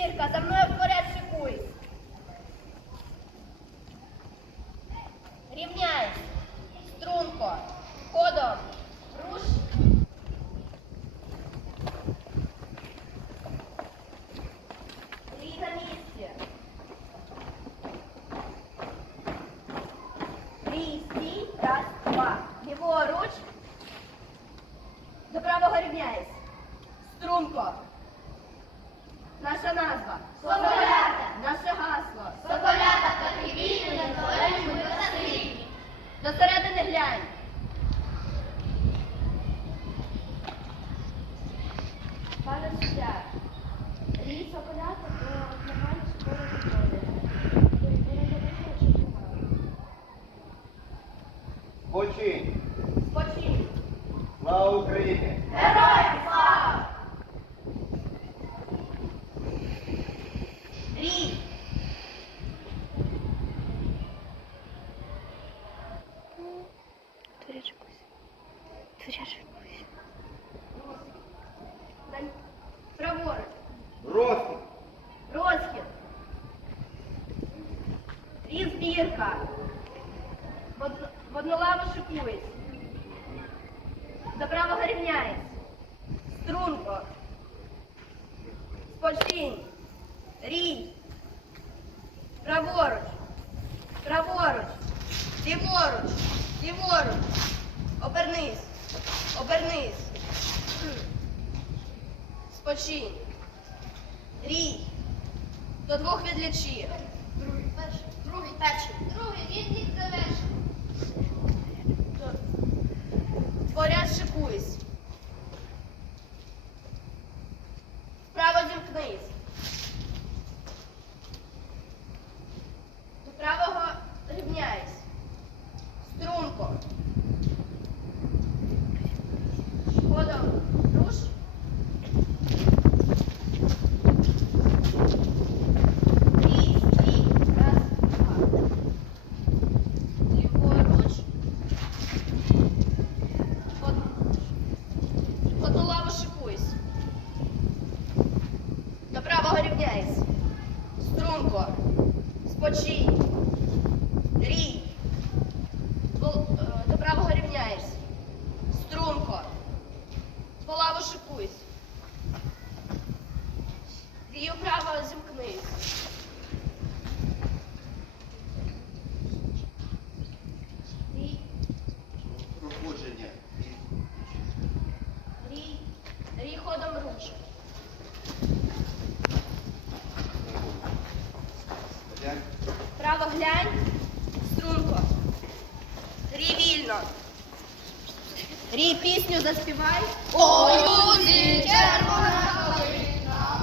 збірка, за мною вперед шикуйсь. Рівняйсь. Струнко. Ходом. Руш. Рій на місці. Рій, стій, раз, два. Ліворуч. До правого рівняйсь. Струнко. Наша назва. Соколята. Наше гасло. Соколята так і вільні, незалежні ми красиві. До середини глянь. Пане суддя, рій соколята до змагань школи Починь. Спочинь. Слава Україні! Героям слава! Рій. На- Праворуч. Розкіш! Розхід. Різ збірка. В одну- лаву шикуєсь. До правого рівняєсь. Струнко. Спочинь. Рій. Праворуч. Праворуч. Ліворуч. Ліворуч. Обернись. Обернись. Спочинь. Рій. До двох відлічі. Другий перший, другий перший, другий відлік завершив. Поряд шикуйсь. Вправо зімкнись. До правого рівняйсь. Струнко. Ходом. Руш. Рій, стій. Раз, два. Ліворуч. Од... Одну лаву шикуйсь. До правого рівняйсь. Струнко. Спочинь. Рій. До, е, правого рівняєш. Струнко. По лаву шикуйсь. Рію право зімкнись. Рій. Пробудження. Рій. Рій ходом руч. Глянь. Право глянь. Струнко. Рій вільно. Рій пісню заспівай. Ой, лузі, червона калина,